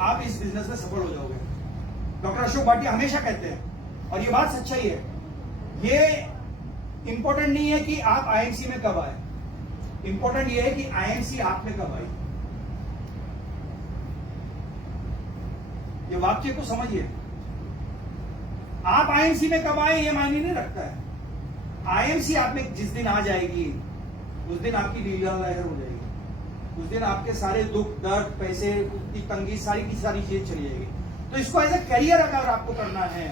आप इस बिजनेस में सफल हो जाओगे। डॉक्टर अशोक भाटिया हमेशा कहते हैं, और ये बात सच्चाई है, ये इंपॉर्टेंट नहीं है कि आप आईएमसी में कब आए, इंपॉर्टेंट ये है कि आईएमसी आप में कब आई। ये वाक्य को समझिए, आप आईएमसी में कब आए ये मायने नहीं रखता है। आईएमसी आप में जिस दिन आ जाएगी उस दिन आपकी लीला लहर हो जाएगी, उस दिन आपके सारे दुख दर्द पैसे की तंगी सारी की सारी चीजें चली जाएगी। तो इसको एज ए करियर अगर आपको करना है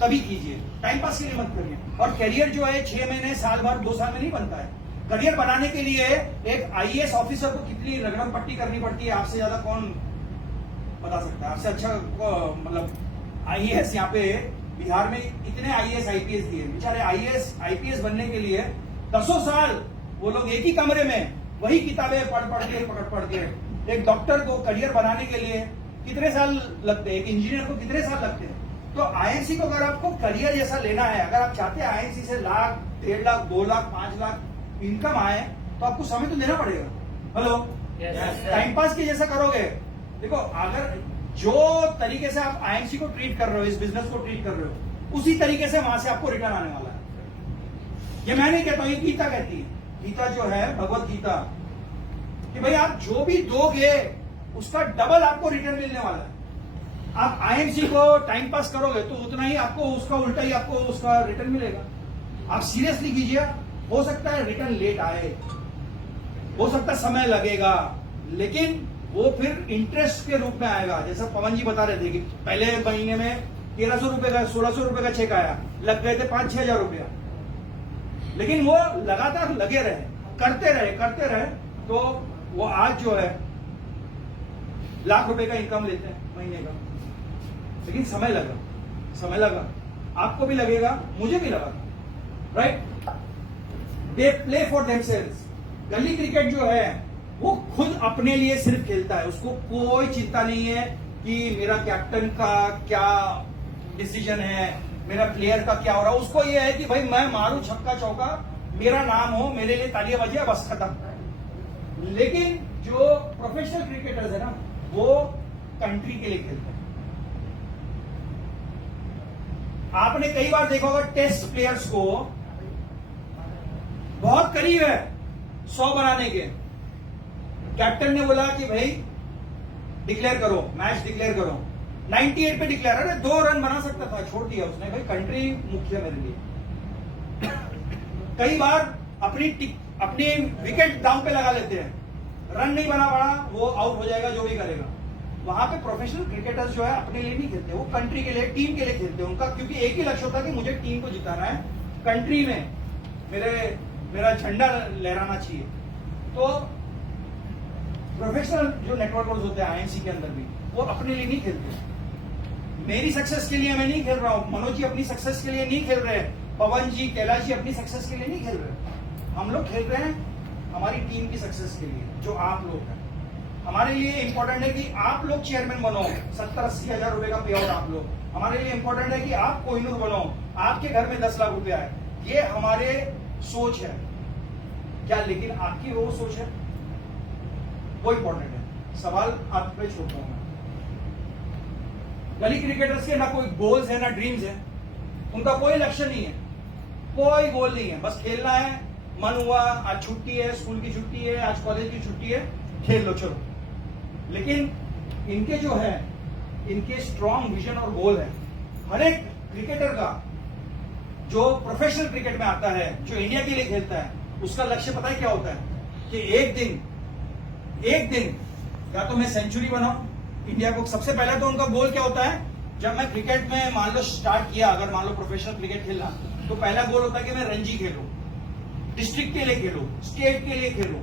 तभी कीजिए, टाइम पास के लिए मत करिए। और करियर जो है 6 महीने साल भर 2 साल में नहीं बनता है। करियर बनाने के लिए एक आईएएस ऑफिसर को कितनी रगड़म पट्टी करनी पड़ती है आपसे ज्यादा कौन बता सकता है। आपसे अच्छा मतलब आईएएस यहाँ पे बिहार में इतने आईएएस आईपीएस दिए, बेचारे आईएएस आईपीएस बनने के लिए 10 साल वो लोग एक ही कमरे में वही किताबें पढ़ के एक डॉक्टर को करियर बनाने के लिए कितने साल लगते हैं, एक इंजीनियर को कितने साल लगते हैं। तो आईएमसी को अगर आपको करियर जैसा लेना है, अगर आप चाहते हैं आईएमसी से लाख 1.5 लाख 2 लाख 5 लाख इनकम आए, तो आपको समय तो देना पड़ेगा। हेलो, टाइम पास के जैसा करोगे, देखो अगर जो तरीके से आप आईएमसी को ट्रीट कर रहे हो, इस बिजनेस को ट्रीट कर रहे हो, उसी तरीके से वहां से आपको रिटर्न आने वाला है। ये मैं नहीं कहता हूं, ये गीता कहती है, गीता जो है भगवत गीता, कि भाई आप जो भी दोगे उसका डबल आपको रिटर्न मिलने वाला है। आप आईएमसी को टाइम पास करोगे तो उतना ही आपको उसका उल्टा ही आपको उसका रिटर्न मिलेगा। आप सीरियसली कीजिए, हो सकता है रिटर्न लेट आए, हो सकता है समय लगेगा, लेकिन वो फिर इंटरेस्ट के रूप में आएगा। जैसा पवन जी बता रहे थे कि पहले महीने में 1300 रुपए का 1600 रुपए का चेक आया, लग गए थे 5-6 हजार रुपया, लेकिन वो लगातार लगे रहे, करते रहे, तो वो आज जो है लाख रुपए का इनकम लेते हैं महीने का। लेकिन समय लगा, आपको भी लगेगा, मुझे भी लगा, right. They play for themselves. गली क्रिकेट जो है वो खुद अपने लिए सिर्फ खेलता है, उसको कोई चिंता नहीं है कि मेरा कैप्टन का क्या डिसीजन है, मेरा प्लेयर का क्या हो रहा है। उसको ये है कि भाई मैं मारूं छक्का चौका, मेरा नाम हो, मेरे लिए तालियां बजे, बस खत्म। लेकिन जो प्रोफेशनल क्रिकेटर्स है ना, वो कंट्री के लिए खेलते हैं। आपने कई बार देखा होगा टेस्ट प्लेयर्स को बहुत करीब है 100 बनाने के, कैप्टन ने बोला कि भाई डिक्लेयर करो, मैच डिक्लेयर करो, 98 पे डिक्लेयर, अरे 2 रन बना सकता था, छोड़ दिया उसने, भाई कंट्री मुख्य मेरे लिए। कई बार अपनी विकेट दांव पे लगा लेते हैं, रन नहीं बना पड़ा, वो आउट हो जाएगा, जो भी करेगा। वहां पे प्रोफेशनल क्रिकेटर्स जो है अपने लिए नहीं खेलते, वो कंट्री के लिए, टीम के लिए खेलते हैं। उनका क्योंकि एक ही लक्ष्य होता है कि मुझे टीम को जिताना है, कंट्री में मेरा झंडा लहराना चाहिए। तो प्रोफेशनल जो नेटवर्कर्स होते हैं आईएमसी के अंदर भी, वो अपने लिए नहीं खेलते। मेरी सक्सेस के लिए मैं नहीं खेल रहा हूं, मनोज जी अपनी सक्सेस के लिए नहीं खेल रहे, पवन जी कैलाश जी अपनी सक्सेस के लिए नहीं खेल रहे। हम लोग खेल रहे हैं हमारी टीम की सक्सेस के लिए, जो आप लोग हैं। हमारे लिए इंपॉर्टेंट है कि आप लोग चेयरमैन बनो, 70-80 हजार रुपए का पे आउट आप लोग। हमारे लिए इंपॉर्टेंट है कि आप कोहिनूर बनो, आपके घर में 10 लाख रुपए आए। ये हमारे सोच है क्या, लेकिन आपकी वो सोच है, वो इंपॉर्टेंट है। सवाल आप पे छोड़ता हूं मैं। गली क्रिकेटर्स के ना कोई गोल्स है ना ड्रीम्स है, उनका कोई लक्ष्य नहीं है, कोई गोल नहीं है, बस खेलना है, मन हुआ, आज छुट्टी है, स्कूल की छुट्टी है, आज कॉलेज की छुट्टी है, खेल लो चलो। लेकिन इनके जो है, इनके स्ट्रॉन्ग विजन और गोल है। हर एक क्रिकेटर का जो प्रोफेशनल क्रिकेट में आता है, जो इंडिया के लिए खेलता है, उसका लक्ष्य पता है क्या होता है कि एक दिन या तो मैं सेंचुरी बनाऊं इंडिया को। सबसे पहले तो उनका गोल क्या होता है, जब मैं क्रिकेट में मान लो स्टार्ट किया, अगर मान लो प्रोफेशनल क्रिकेट खेलना, तो पहला गोल होता है कि मैं रणजी खेलूं, डिस्ट्रिक्ट के लिए खेलूं, स्टेट के लिए खेलूं,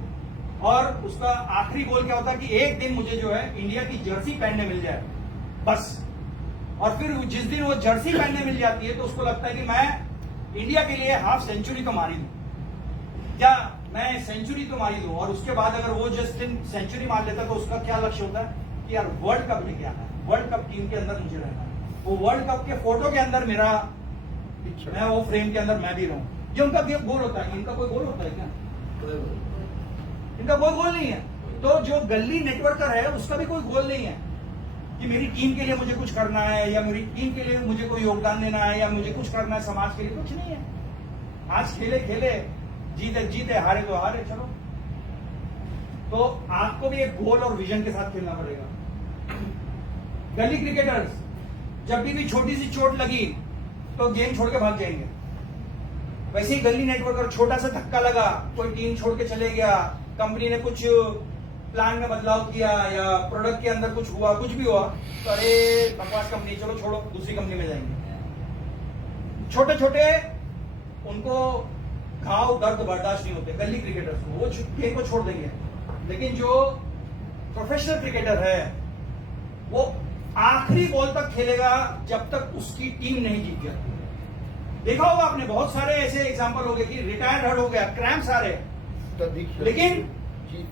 और उसका आखिरी गोल क्या होता है कि एक दिन मुझे जो है इंडिया की जर्सी पहनने मिल जाए, बस। और फिर जिस दिन वो जर्सी पहनने मिल जाती है तो उसको लगता है कि मैं इंडिया के लिए हाफ सेंचुरी तो मारी दूं, क्या मैं सेंचुरी तो मारी दूं। और उसके बाद अगर वो जिस दिन सेंचुरी मार लेता है तो उसका क्या लक्ष्य होता है कि यार वर्ल्ड कप लेके आना है, वर्ल्ड कप टीम के अंदर मुझे रहना है, वो वर्ल्ड कप के फोटो के अंदर मेरा, मैं वो फ्रेम के अंदर मैं भी रहूं। ये उनका गोल होता है। इनका कोई गोल होता है क्या? इनका कोई गोल नहीं है। तो जो गली नेटवर्कर है उसका भी कोई गोल नहीं है। कि मेरी टीम के लिए मुझे कुछ करना है, या मेरी टीम के लिए मुझे कोई योगदान देना है, या मुझे कुछ करना है समाज के लिए, कुछ नहीं है। आज खेले खेले, जीते जीते, हारे तो हारे, चलो। तो आपको भी एक गोल और विजन के साथ खेलना पड़ेगा। गली क्रिकेटर्स, जब भी छोटी सी चोट लगी तो गेम छोड़ के भाग जाएंगे। वैसे ही गली नेटवर्कर, छोटा सा धक्का लगा, कोई टीम छोड़ के चले गया, कंपनी ने कुछ प्लान में बदलाव किया, या प्रोडक्ट के अंदर कुछ हुआ, कुछ भी हुआ, तो अरे बकवास कंपनी, चलो छोड़ो, दूसरी कंपनी में जाएंगे। छोटे छोटे उनको घाव दर्द बर्दाश्त नहीं होते गली क्रिकेटर्स को, वो गेम को छोड़ देंगे। लेकिन जो प्रोफेशनल क्रिकेटर है वो आखिरी बॉल तक खेलेगा जब तक उसकी टीम नहीं जीत जाती। देखा होगा आपने, बहुत सारे ऐसे एग्जांपल हो गए कि रिटायर्ड हर्ड हो गया, क्रैम्प्स आ रहे, लेकिन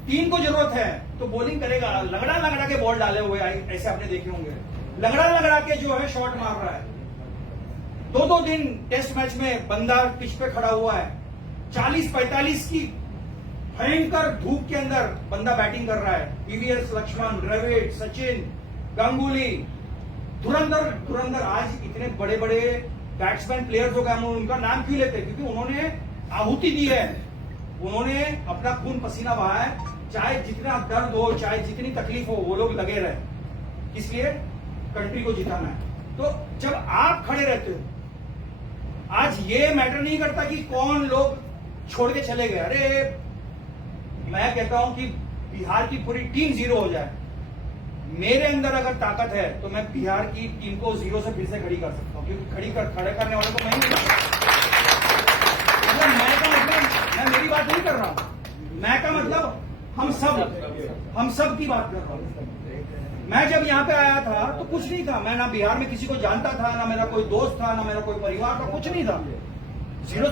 टीम को जरूरत है तो बॉलिंग करेगा, लगड़ा लगड़ा के बॉल डाले हुए ऐसे आपने देखे होंगे, लगड़ा लगड़ा के जो है शॉट मार रहा है। 2-2 दिन टेस्ट मैच में बंदा पिच पे खड़ा हुआ है, 40-45 की भयंकर धूप के अंदर बंदा बैटिंग कर रहा है। वीवीएस लक्ष्मण, द्रविड़, सचिन, गांगुली, धुरंधर, आज इतने बड़े बड़े बैट्समैन प्लेयर्स हो गए, हम उनका नाम क्यों लेते हैं? क्योंकि उन्होंने आहुति दी है, उन्होंने अपना खून पसीना बहाया है, चाहे जितना दर्द हो, चाहे जितनी तकलीफ हो, वो लोग लगे रहे, इसलिए कंट्री को जिताना है। तो जब आप खड़े रहते हो, आज ये मैटर नहीं करता कि कौन लोग छोड़ के चले गए। अरे मैं कहता हूं कि बिहार की पूरी टीम 0 हो जाए, मेरे अंदर अगर ताकत है तो मैं बिहार की टीम को 0 से फिर से खड़ी कर सकता हूं, क्योंकि खड़े करने वाले को मैं ही नहीं। मैं मेरी बात नहीं कर रहा हूं, मैं का मतलब हम सब की बात कर रहा हूं। मैं जब यहाँ पे आया था तो कुछ नहीं था, मैं ना बिहार में किसी को जानता था, ना मेरा कोई दोस्त था, ना मेरा कोई परिवार था, कुछ नहीं था। 0